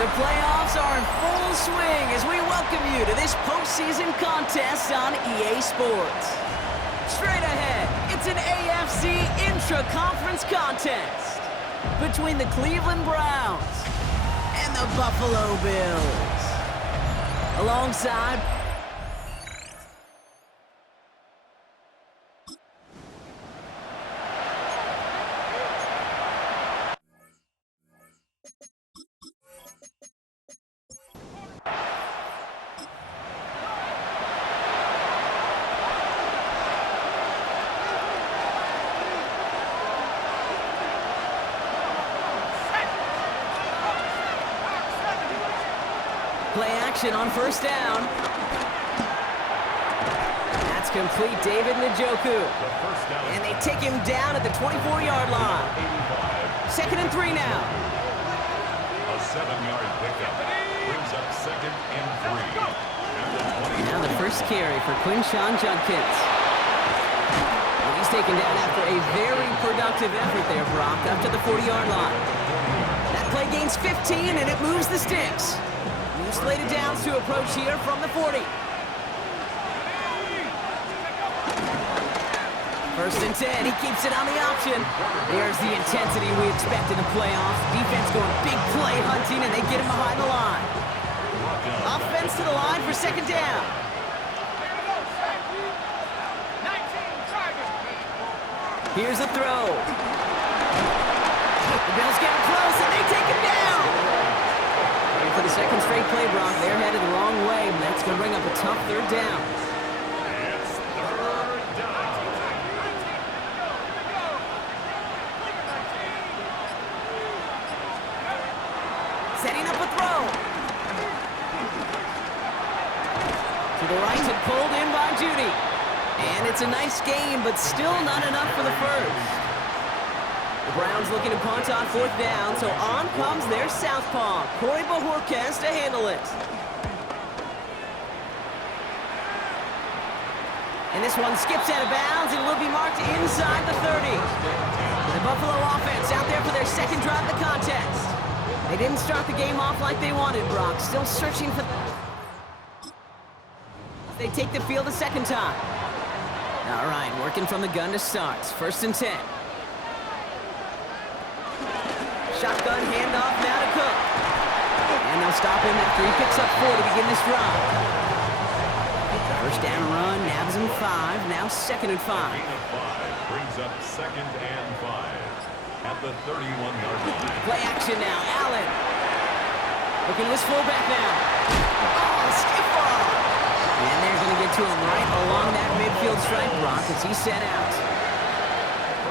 The playoffs are in full swing as we welcome you to this postseason contest on EA Sports. Straight ahead, it's an AFC intra-conference contest between the Cleveland Browns and the Buffalo Bills. Alongside play action on first down. That's complete, David Njoku. And they take him down at the 24-yard line. 2nd and 3 now. A 7-yard pickup brings up 2nd and 3. Now the first carry for Quinshon Judkins. And he's taken down after a very productive effort there, Brock, up to the 40-yard line. That play gains 15, and it moves the sticks. Slated downs to approach here from the 40. 1st and 10, he keeps it on the option. There's the intensity we expect in the playoffs. Defense going big play hunting, and they get him behind the line. Offense to the line for 2nd down. Here's a throw. The Bills get him close, and they take him down. For the 2nd straight play, Brock, they're headed the wrong way, and that's going to bring up a tough 3rd down. It's 3rd down. Setting up a throw. To the right and pulled in by Judy. And it's a nice gain, but still not enough for the first. The Browns looking to punt on 4th down, so on comes their southpaw, Corey Bajorquez, to handle it. And this one skips out of bounds and will be marked inside the 30. The Buffalo offense out there for their 2nd drive of the contest. They didn't start the game off like they wanted, Brock. Still searching for... They take the field a 2nd time. All right, working from the gun to start. 1st and 10. Shotgun handoff now to Cook. And they'll stop him after he picks up 4 to begin this drive. First down run, nabs him 5, now 2nd and 5. Gain of 5 brings up 2nd and 5 at the 31-yard line. Play action now, Allen. Looking to his fullback now. Oh, skip ball. And they're going to get to him right along that midfield stripe, Brock, as he's set out.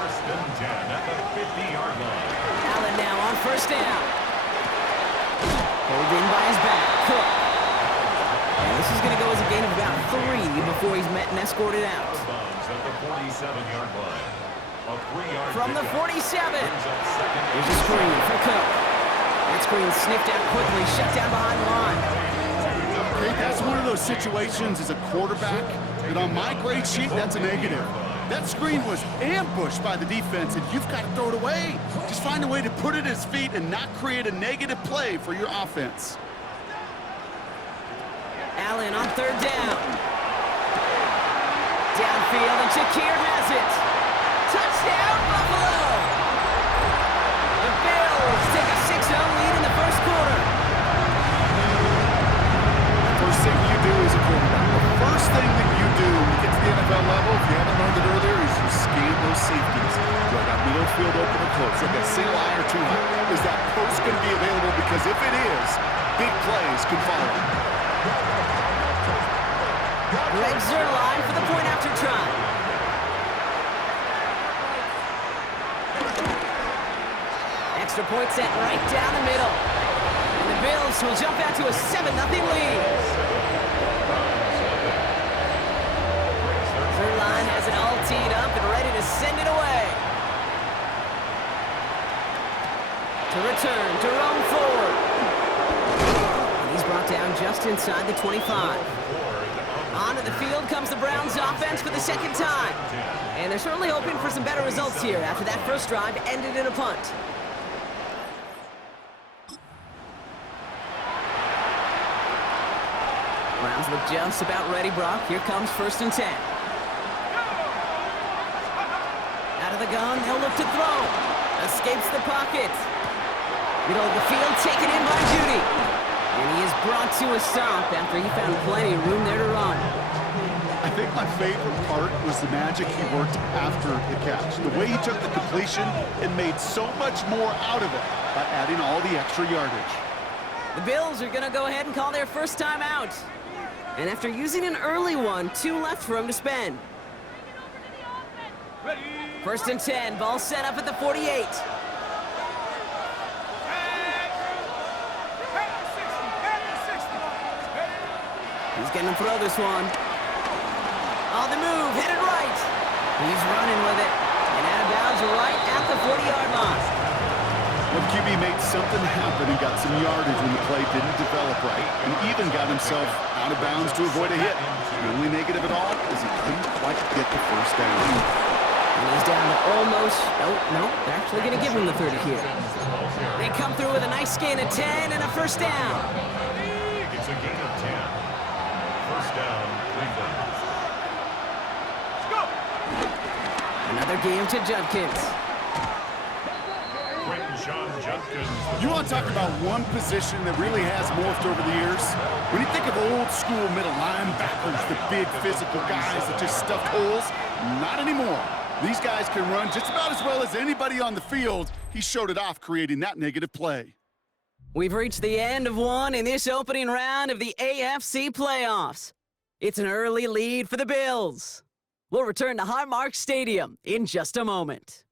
1st and 10 at the 50-yard line. Allen now on 1st down. Pulled in by his back, Cook. And this is going to go as a gain of about 3 before he's met and escorted out. At the 47-yard line. A 3-yard From the 47. Here's a screen for Cook. That screen sniffed out quickly, shut down behind the line. Hey, that's one of those situations as a quarterback that on my grade sheet, that's a negative. That screen was ambushed by the defense, and you've got to throw it away. Just find a way to put it at his feet and not create a negative play for your offense. Allen on 3rd down. Downfield, and Shakir has it. Touchdown, Buffalo! The Bills take a 6-0 lead in the 1st quarter. First thing you do as a quarterback, the first thing that you do when you get to the NFL level, if you haven't learned it earlier, is you scan those safeties. Do I got middle field open or close? Do I got single eye or two high? Is that post going to be available? Because if it is, big plays can follow. Greg Zuerlein for the point after try. Extra point set right down the middle. And the Bills will jump out to a 7-0 lead. Zuerlein has it all teed up and ready to send it away. To return, Jerome Ford. And he's brought down just inside the 25. Onto the field comes the Browns offense for the 2nd time. And they're certainly hoping for some better results here after that first drive ended in a punt. look just about ready, Brock. Here comes 1st and 10. Out of the gun, he'll look to throw. Escapes the pocket. Middle of the field, taken in by Judy. And he is brought to a stop after he found plenty of room there to run. I think my favorite part was the magic he worked after the catch. The way he took the completion and made so much more out of it by adding all the extra yardage. The Bills are going to go ahead and call their first time out. And after using an early one, 2 left for him to spend. 1st and 10, ball set up at the 48. He's going to throw this one. On the move, headed right. He's running with it. And out of bounds right at the 40-yard line. Well, QB made something happen and got some yardage when the play didn't develop right, and even got himself out of bounds to avoid a hit. The only negative at all is he couldn't quite get the first down. And he's down to almost, no, they're actually going to give him the 30 here. They come through with a nice gain of 10 and a first down. It's a gain of 10. First down, Cleveland. Let's go. Another game to Judkins. You want to talk about one position that really has morphed over the years? When you think of old school middle linebackers, the big physical guys that just stuffed holes, not anymore. These guys can run just about as well as anybody on the field. He showed it off creating that negative play. We've reached the end of one in this opening round of the AFC playoffs. It's an early lead for the Bills. We'll return to Highmark Stadium in just a moment.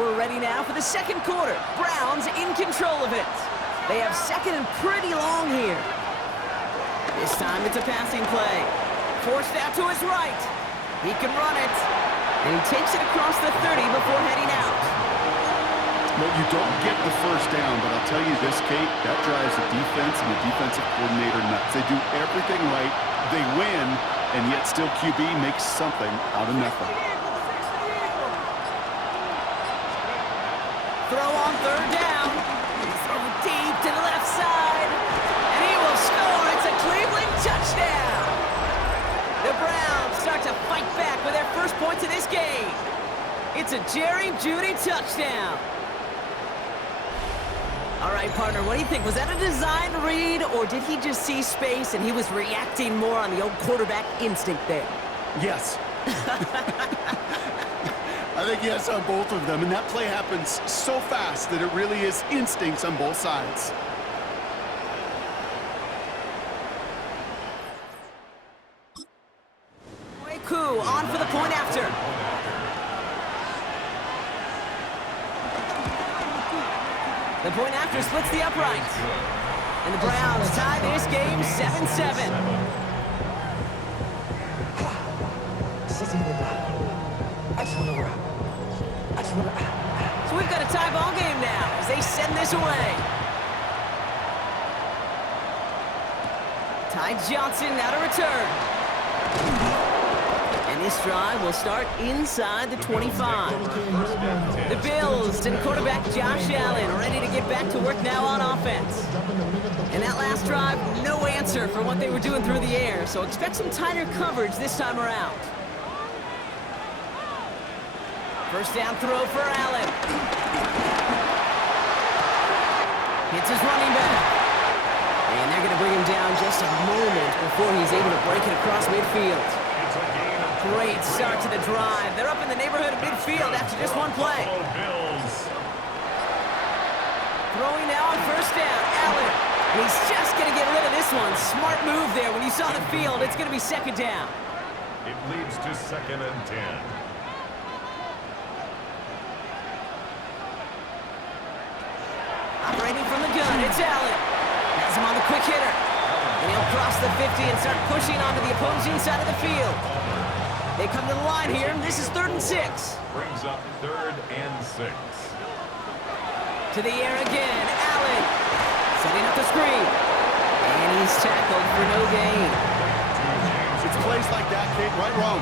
We're ready now for the second quarter. Browns in control of it. They have second and pretty long here. This time it's a passing play. Forced out to his right. He can run it. And he takes it across the 30 before heading out. Well, you don't get the first down, but I'll tell you this, Kate, that drives the defense and the defensive coordinator nuts. They do everything right. They win, and yet still QB makes something out of nothing. Throw on 3rd down. Throw deep to the left side. And he will score. It's a Cleveland touchdown. The Browns start to fight back with their first points of this game. It's a Jerry Jeudy touchdown. All right, partner, what do you think? Was that a design read, or did he just see space and he was reacting more on the old quarterback instinct there? Yes. I think yes on both of them, and that play happens so fast that it really is instincts on both sides. Coup on for the point after. The point after splits the upright. And the Browns tie this game 7-7. So we've got a tie ball game now as they send this away. Ty Johnson now to return. And this drive will start inside the 25. The Bills and quarterback Josh Allen ready to get back to work now on offense. And that last drive, no answer for what they were doing through the air, so expect some tighter coverage this time around. First down throw for Allen. Hits his running back. And they're going to bring him down just a moment before he's able to break it across midfield. Great start to the drive. They're up in the neighborhood of midfield after just one play. Throwing now on first down, Allen. And he's just going to get rid of this one. Smart move there. When you saw the field, it's going to be second down. It leads to 2nd and 10. Operating from the gun, it's Allen. Has him on the quick hitter. And he'll cross the 50 and start pushing onto the opposing side of the field. They come to the line here, and this is 3rd and 6. Brings up 3rd and 6. To the air again, Allen. Setting up the screen. And he's tackled for no gain. It's plays like that, Kate, right, wrong.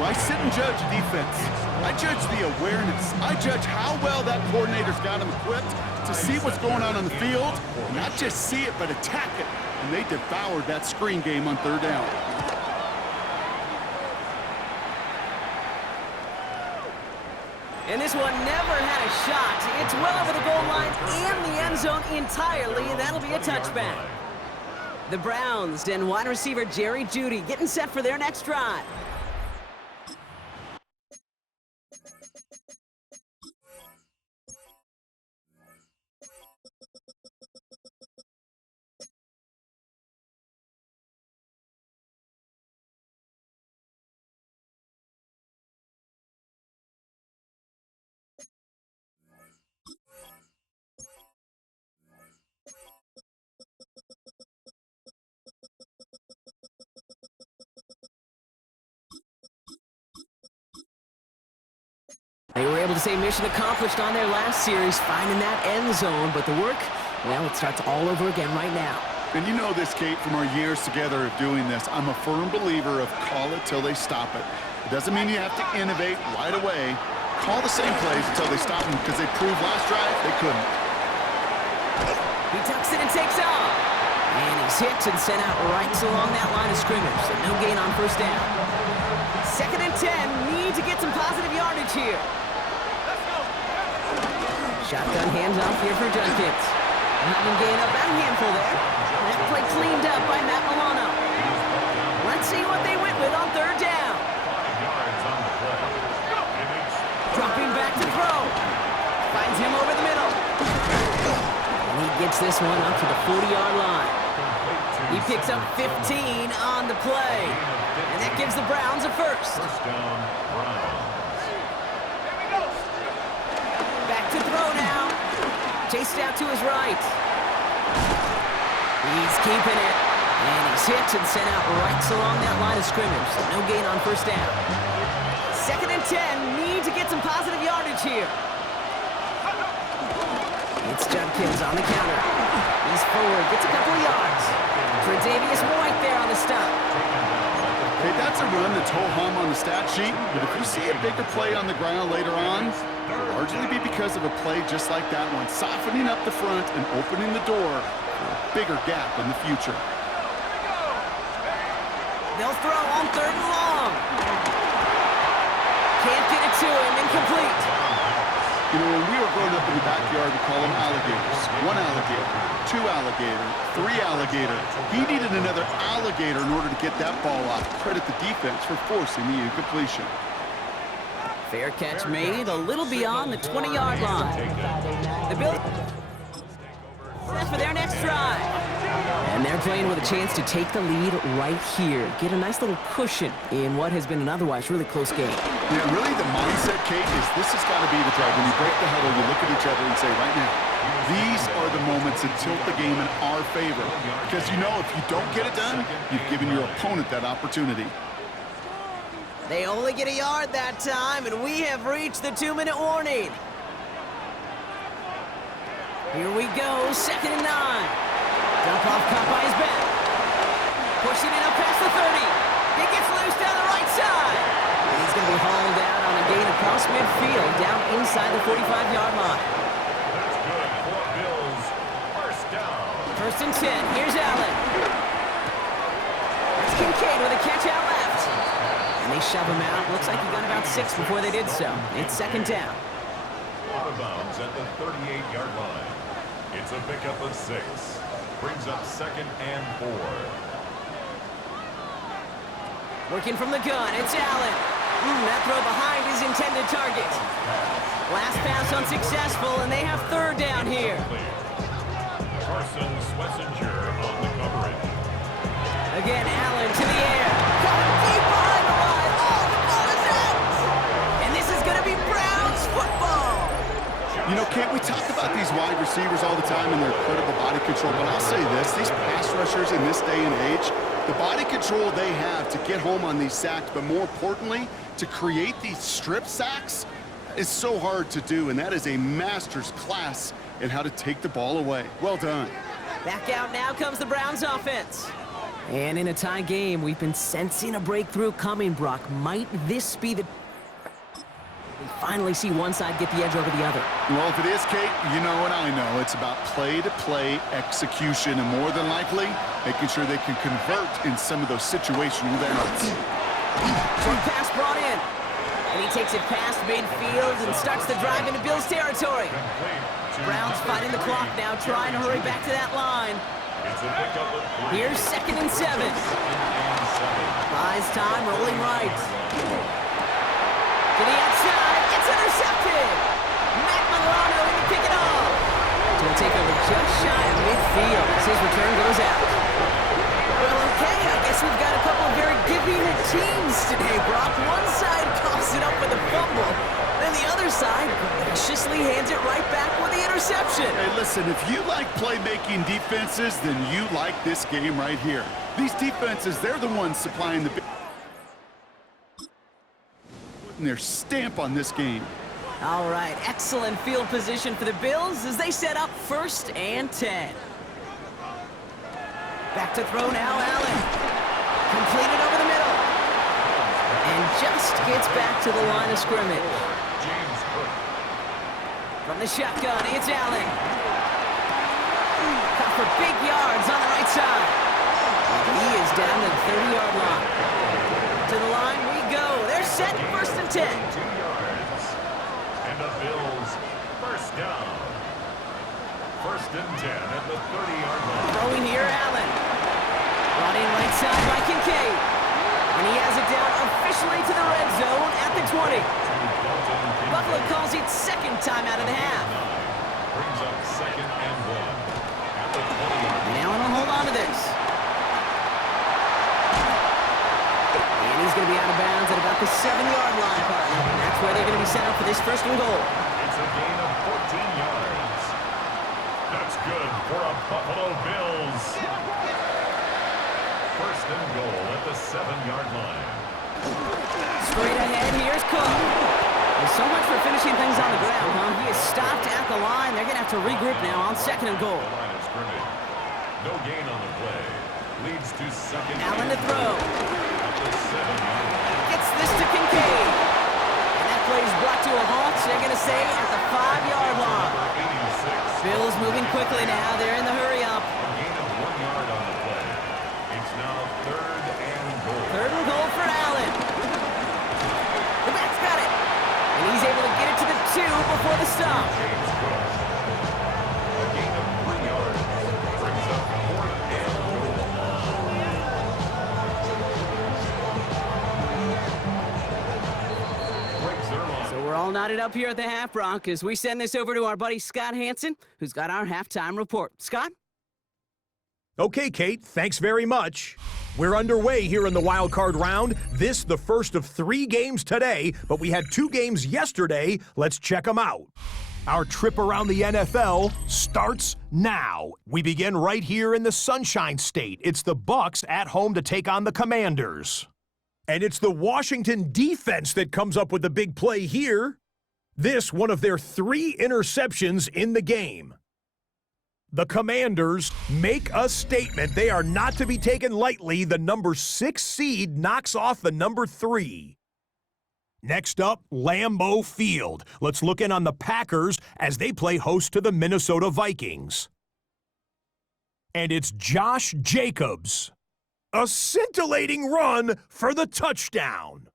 Well, I sit and judge defense. I judge the awareness. I judge how well that coordinator's got him equipped to see what's going on the field, not just see it, but attack it. And they devoured that screen game on third down. And this one never had a shot. It's well over the goal line and the end zone entirely, and that'll be a touchback. The Browns and wide receiver Jerry Jeudy getting set for their next drive. They were able to say mission accomplished on their last series, finding that end zone. But the work, well, it starts all over again right now. And you know this, Kate, from our years together of doing this. I'm a firm believer of call it till they stop it. It doesn't mean you have to innovate right away. Call the same plays until they stop them, because they proved last drive they couldn't. He tucks it and takes off. And he's hit and sent out right along that line of scrimmage, so no gain on first down. 2nd and 10, need to get some positive yardage here. Shotgun hands off here for Junkins. Having gained about a handful there. That play cleaned up by Matt Milano. Let's see what they went with on third down. Dropping back to throw. Finds him over the middle. And he gets this one up to the 40-yard line. He picks up 15 on the play. And that gives the Browns a first. First down, Browns. Back to throw now. Chased out to his right. He's keeping it. And he's hit and sent out right along that line of scrimmage. So no gain on first down. 2nd and 10. Need to get some positive yardage here. It's Junkins on the counter. He's forward. Gets a couple of yards. Tre'Davious White there on the stop. Okay, that's a run that's ho-hum on the stat sheet, but if you see a bigger play on the ground later on, it'll largely be because of a play just like that one, softening up the front and opening the door for a bigger gap in the future. They'll throw on third and long. Can't get it to him. Incomplete. You know, when we were growing up in the backyard, we call them alligators. 1 alligator, 2 alligator, 3 alligator. He needed another alligator in order to get that ball off. Credit the defense for forcing the incompletion. Fair catch made a little beyond the 20-yard line. The Bills set for their next drive. And they're playing with a chance to take the lead right here. Get a nice little cushion in what has been an otherwise really close game. Yeah, really the mindset, Kate, is this has got to be the drive. When you break the huddle, you look at each other and say, right now, these are the moments that tilt the game in our favor. Because you know if you don't get it done, you've given your opponent that opportunity. They only get a yard that time, and we have reached the 2-minute warning. Here we go, 2nd and 9. Dump off caught by his back. Pushing it up past the 30. It gets loose down the right side. And he's going to be hauled out on a gain across midfield down inside the 45-yard line. That's good for Bills. First down. 1st and 10. Here's Allen. That's Kincaid with a catch out left. And they shove him out. Looks like he got about 6 before they did so. It's 2nd down. Out of bounds at the 38-yard line. It's a pickup of 6. Brings up 2nd and 4. Working from the gun, it's Allen. That throw behind his intended target. Last pass unsuccessful, and they have 3rd down here. Carson Swessinger on the coverage. Again, Allen to the air. Caught deep behind the line. Oh, the ball is out. And this is going to be Browns football. You know, Kate, we talk about these wide receivers all the time and their incredible body control, but I'll say this, these pass rushers in this day and age, the body control they have to get home on these sacks, but more importantly, to create these strip sacks is so hard to do, and that is a master's class in how to take the ball away. Well done. Back out now comes the Browns offense. And in a tie game, we've been sensing a breakthrough coming, Brock. Might this be the... We finally see one side get the edge over the other. Well, if it is, Kate, you know and I know it's about play-to-play execution, and more than likely, making sure they can convert in some of those situational downs. Short pass brought in. And he takes it past midfield and starts the drive into Bills territory. Browns fighting the clock now, trying to hurry back to that line. Here's 2nd and 7. Buys time, rolling right. To the outside, it's intercepted. Matt Milano in to pick it off. So we'll take over just shy of midfield as his return goes out. Well, okay, I guess we've got a couple of very giving teams today, Brock. One side coughs it up with a fumble, then the other side graciously hands it right back with the interception. Hey, listen, if you like playmaking defenses, then you like this game right here. These defenses, they're the ones supplying the... putting their stamp on this game. All right, excellent field position for the Bills as they set up 1st and 10. Back to throw now, Allen. Completed over the middle. And just gets back to the line of scrimmage. From the shotgun, it's Allen. Cut for big yards on the right side. And he is down to the 30-yard line. To the line we go. They're set 1st and 10. 2 yards. And the Bills, 1st down. 1st and 10 at the 30-yard line. Throwing here, Allen. Brought in right side by Kincaid. And he has it down officially to the red zone at the 20. Buffalo calls it 2nd time out of the half. Brings up 2nd and 1 at the 20-yard line. Now Allen hold on to this. And he's going to be out of bounds at about the 7-yard line, partner. And that's where they're going to be set up for this 1st and goal. It's a gain of 14 yards. That's good for a Buffalo Bills. 1st and goal at the 7-yard line. Straight ahead, here's Cook. There's so much for finishing things on the ground, huh? He is stopped at the line. They're going to have to regroup now on 2nd and goal. The line of scrimmage. No gain on the play. Leads to 2nd. Allen to throw. At the 7-yard line. Gets this to Kincaid. And that play is brought to a halt. They're going to say at the 5-yard line. Number 86. Bills moving quickly now. They're in the hurry up. A gain of 1 yard on the play. It's now 3rd and goal. 3rd and goal for Allen. The back's got it. And he's able to get it to the 2 before the stop. James Cook. A gain of 3 yards. Brings up 4th and goal. Breaks their line. So we're all knotted up here at the half, Brock, as we send this over to our buddy Scott Hansen, who's got our halftime report. Scott? Okay, Kate, thanks very much. We're underway here in the wild card round. This, the first of 3 games today, but we had 2 games yesterday. Let's check them out. Our trip around the NFL starts now. We begin right here in the Sunshine State. It's the Bucs at home to take on the Commanders. And it's the Washington defense that comes up with the big play here. This, one of their 3 interceptions in the game. The Commanders make a statement. They are not to be taken lightly. The number 6 seed knocks off the number 3. Next up, Lambeau Field. Let's look in on the Packers as they play host to the Minnesota Vikings. And it's Josh Jacobs. A scintillating run for the touchdown.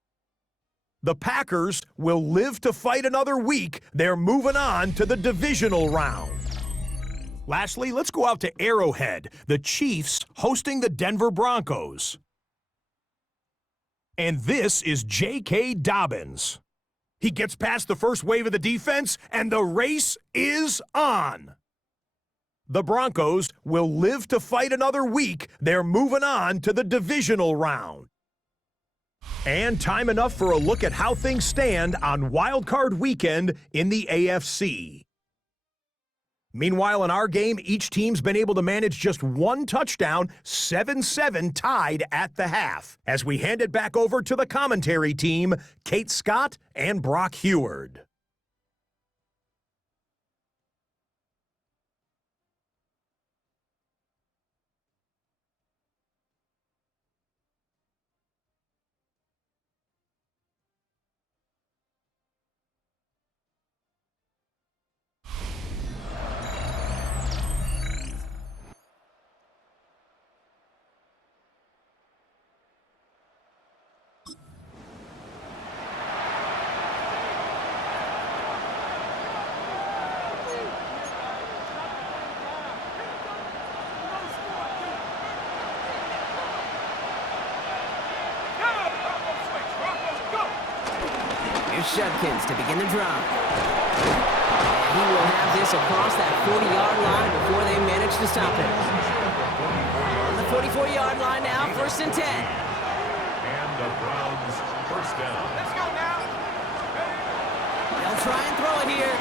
The Packers will live to fight another week. They're moving on to the divisional round. Lastly, let's go out to Arrowhead, the Chiefs hosting the Denver Broncos. And this is J.K. Dobbins. He gets past the first wave of the defense, and the race is on. The Broncos will live to fight another week. They're moving on to the divisional round. And time enough for a look at how things stand on Wild Card Weekend in the AFC. Meanwhile, in our game, each team's been able to manage just 1 touchdown, 7-7 tied at the half. As we hand it back over to the commentary team, Kate Scott and Brock Heward. Judkins to begin the drive. And he will have this across that 40-yard line before they manage to stop it. On the 44-yard line now, 1st and 10. And the Browns first down. Let's go now. They'll try and throw it here.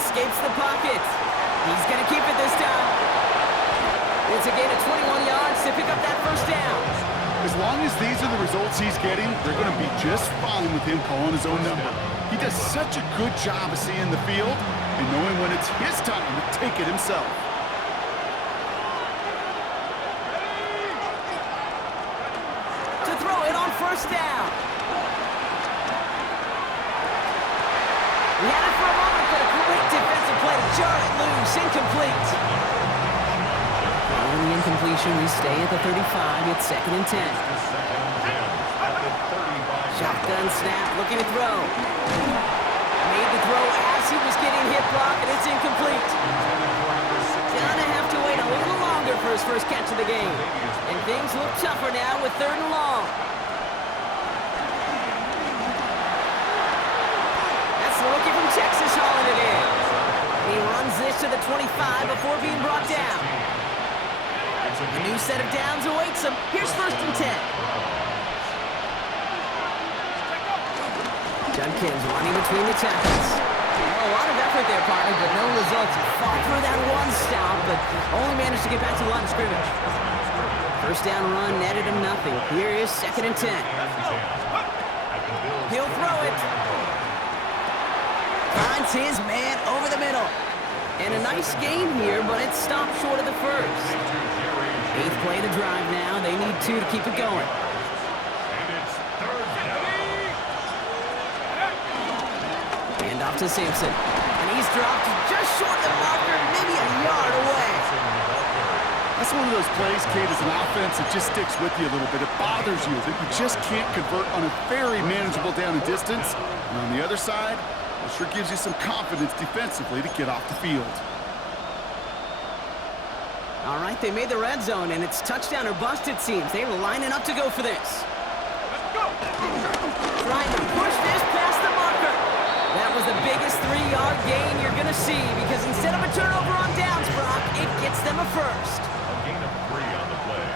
Escapes the pocket. He's going to keep it this time. It's a gain of 21 yards to pick up that 1st down. As long as these are the results he's getting, they're going to be just fine with him calling his own number. He does such a good job of seeing the field and knowing when it's his time to take it himself. To throw it on 1st down. He had it for a moment, but a great defensive play to jar it loose. Incomplete. Following the incompletion, we stay at the 35. It's 2nd and 10. Shotgun snap, looking to throw. Made the throw as he was getting hit block, and it's incomplete. Gonna have to wait a little longer for his first catch of the game. And things look tougher now with 3rd and long. That's the rookie from Texas hauling it in. He runs this to the 25 before being brought down. A new set of downs awaits him. Here's 1st and 10. Judkins running between the tackles. A lot of effort there, partner, but no results. He fought through that one stop, but only managed to get back to the line of scrimmage. 1st down run netted him nothing. Here is 2nd and 10. He'll throw it. Finds his man over the middle. And a nice game here, but it stopped short of the 1st. 8th play of the drive now. They need 2 to keep it going. Hand off to Sampson. And he's dropped just short of the marker, maybe a yard away. That's one of those plays, Kate, as an offense, it just sticks with you a little bit. It bothers you that you just can't convert on a very manageable down and distance. And on the other side, it sure gives you some confidence defensively to get off the field. All right, they made the red zone, and it's touchdown or bust, it seems. They were lining up to go for this. Trying to push this past the marker. That was the biggest 3-yard gain you're going to see, because instead of a turnover on downs, Brock, it gets them a 1st. A gain of 3 on the play.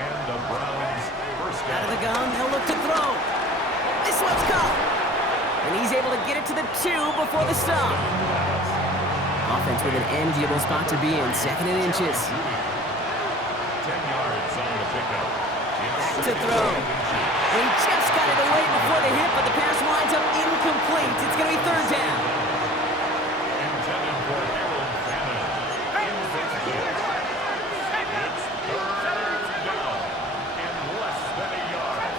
And the Browns first down. Out of the gun, they'll look to throw. This one's caught. And he's able to get it to the 2 before the stop. Offense with an enviable spot to be in, 2nd and inches. 10 yards on the pickup. Back to throw. He just got it away before the hit, but the pass winds up incomplete. It's going to be 3rd down. Intended for Harold Bannon. Incomplete. It's 3rd down in less than a yard.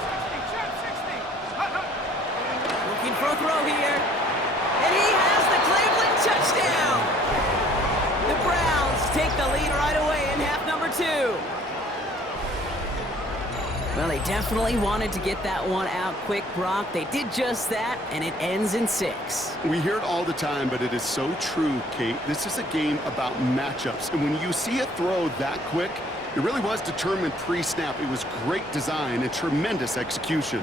Looking for a throw here. And he has the Cleveland touchdown. The Browns take the lead right away in half number 2. Well, they definitely wanted to get that one out quick, Brock. They did just that, and it ends in 6. We hear it all the time, but it is so true, Kate. This is a game about matchups, and when you see a throw that quick, it really was determined pre-snap. It was great design and tremendous execution.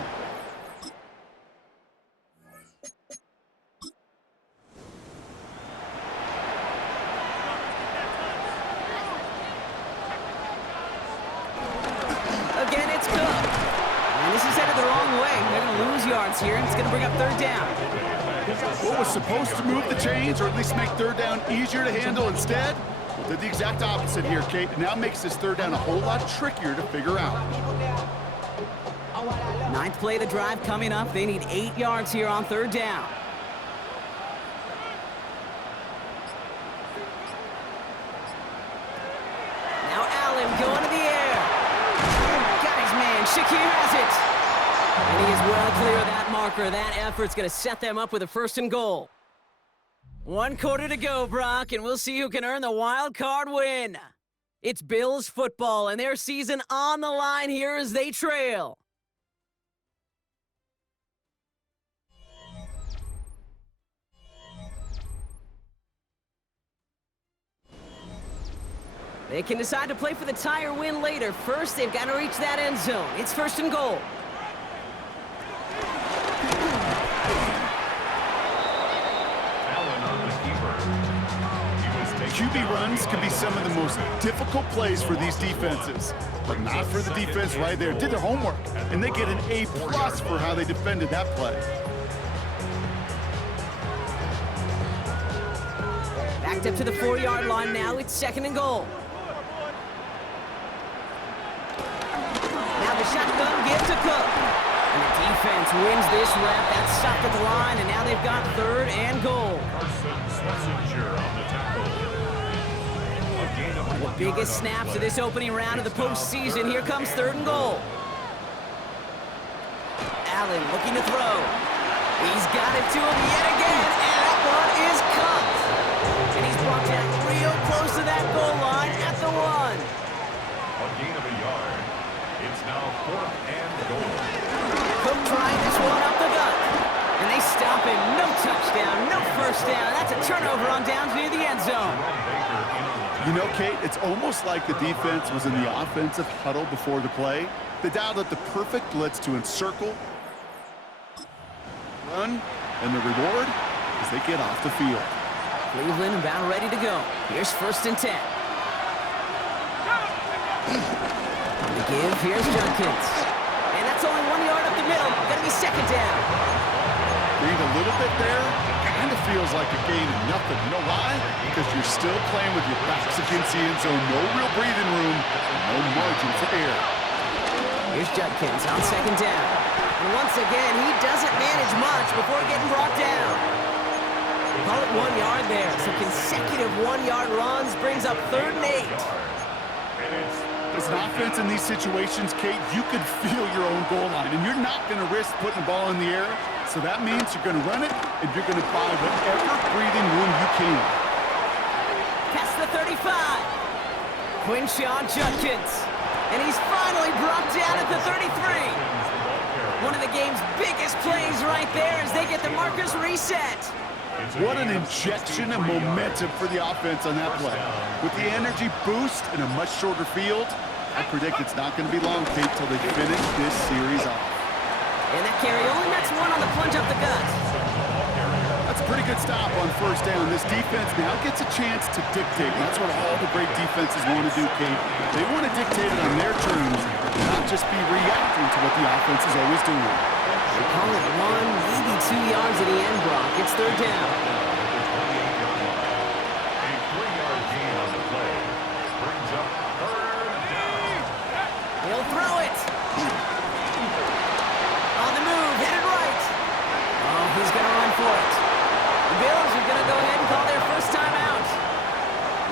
Again, it's Cook. And this is headed the wrong way. They're going to lose yards here, and it's going to bring up 3rd down. What was supposed to move the chains or at least make 3rd down easier to handle instead? Well, did the exact opposite here, Kate. It now makes this 3rd down a whole lot trickier to figure out. 9th play of the drive coming up. They need 8 yards here on 3rd down. Now Allen going to the air. Got his man. Shakir has it. And he is well clear of that marker. That effort's going to set them up with a 1st and goal. 1 quarter to go, Brock, and we'll see who can earn the wild card win. It's Bills football, and their season on the line here as they trail. They can decide to play for the tie or win later. First, they've got to reach that end zone. It's 1st and goal. QB runs can be some of the most difficult plays for these defenses, but not for the defense right there. Did their homework, and they get an A+ for how they defended that play. Backed up to the 4-yard line now. It's 2nd and goal. Now the shotgun give to Cook. And the defense wins this rep. That's stopped at the line, and now they've got 3rd and goal. One of the biggest snaps of this opening round of the postseason. Here comes 3rd and goal. Allen looking to throw. He's got it to him yet again, and that one is caught. And he's brought down real close to that goal line at the 1. A gain of a yard. It's now 4th and goal. Cook trying this one up the gut. And they stop him. No touchdown, no first down. That's a turnover on downs near the end zone. You know, Kate, it's almost like the defense was in the offensive huddle before the play. They dialed up the perfect blitz to encircle, run, and the reward is they get off the field. Cleveland about ready to go. Here's 1st and 10. The give, here's Junkins. And that's only 1 yard up the middle. Gonna be 2nd down. Read a little bit there. Kind of feels like a gain of nothing. You know why? Because you're still playing with your backs against the end zone. No real breathing room. No margin for error. Here's Junkins on 2nd down. And once again, he doesn't manage much before getting brought down. Call it 1 yard there. So consecutive 1-yard runs brings up 3rd and 8. As an offense in these situations, Kate, you could feel your own goal line, and you're not going to risk putting the ball in the air. So that means you're going to run it, and you're going to buy whatever breathing room you can. Past the 35. Quinshawn Junkins. And he's finally brought down at the 33. One of the game's biggest plays right there as they get the markers reset. What an injection of momentum for the offense on that play. With the energy boost in a much shorter field, I predict it's not going to be long, Kate, till they finish this series off. And that carry only nets 1 on the plunge up the gut. That's a pretty good stop on 1st down. This defense now gets a chance to dictate. That's what all the great defenses want to do, Kate. They want to dictate it on their terms, not just be reacting to what the offense is always doing. They call it 1, maybe 2 yards at the end, Brock. It's 3rd down. A 3-yard gain on the play brings up 3rd down. He'll throw it. On the move, headed right. Oh, he's going to run for it. The Bills are going to go ahead and call their first time out.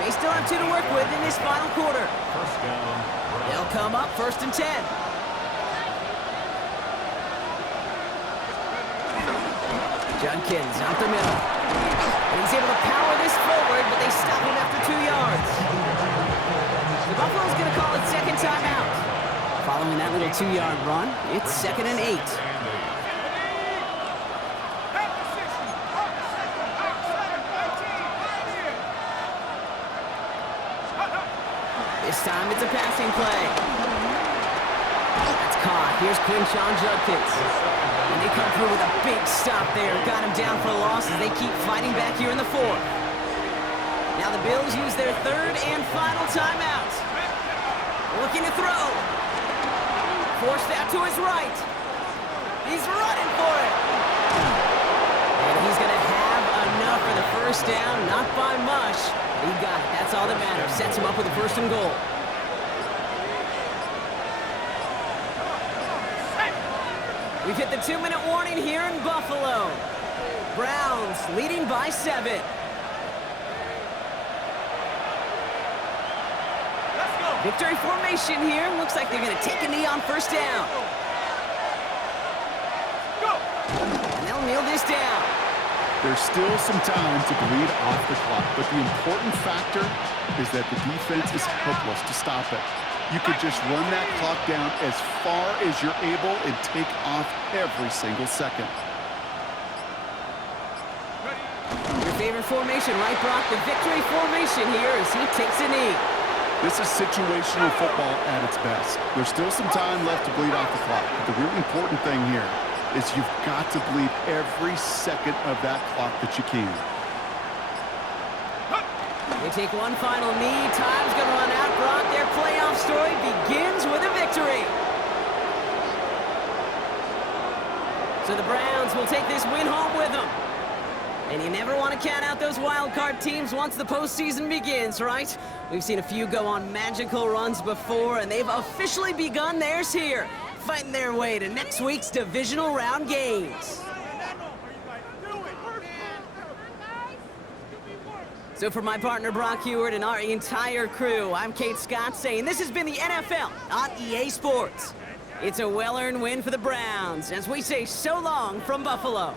They still have 2 to work with in this final quarter. 1st down. They'll come up 1st and 10. Junkins out the middle. And he's able to power this forward, but they stop him after 2 yards. The Buffalo's going to call it 2nd timeout. Following that little 2-yard run, it's 2nd and 8. This time it's a passing play. That's caught. Here's Quinshawn Junkins. And they come through with a big stop there. Got him down for a loss as they keep fighting back here in the 4th. Now the Bills use their 3rd and final timeout. Looking to throw. Forced out to his right. He's running for it. And he's going to have enough for the first down. Not by much. But he got it. That's all that matters. Sets him up with a 1st and goal. We've hit the 2-minute warning here in Buffalo. Browns leading by 7. Victory formation here. Looks like they're going to take a knee on 1st down. And they'll kneel this down. There's still some time to bleed off the clock, but the important factor is that the defense is helpless to stop it. You could just run that clock down as far as you're able and take off every single second. Your favorite formation, right, Brock? The victory formation here as he takes a knee. This is situational football at its best. There's still some time left to bleed off the clock, but the really important thing here is you've got to bleed every second of that clock that you can. They take one final knee. Time's going to run out. Brock, their playoff story begins with a victory. So the Browns will take this win home with them. And you never want to count out those wild card teams once the postseason begins, right? We've seen a few go on magical runs before, and they've officially begun theirs here, fighting their way to next week's divisional round games. So for my partner Brock Heward and our entire crew, I'm Kate Scott saying this has been the NFL on EA Sports. It's a well-earned win for the Browns as we say so long from Buffalo.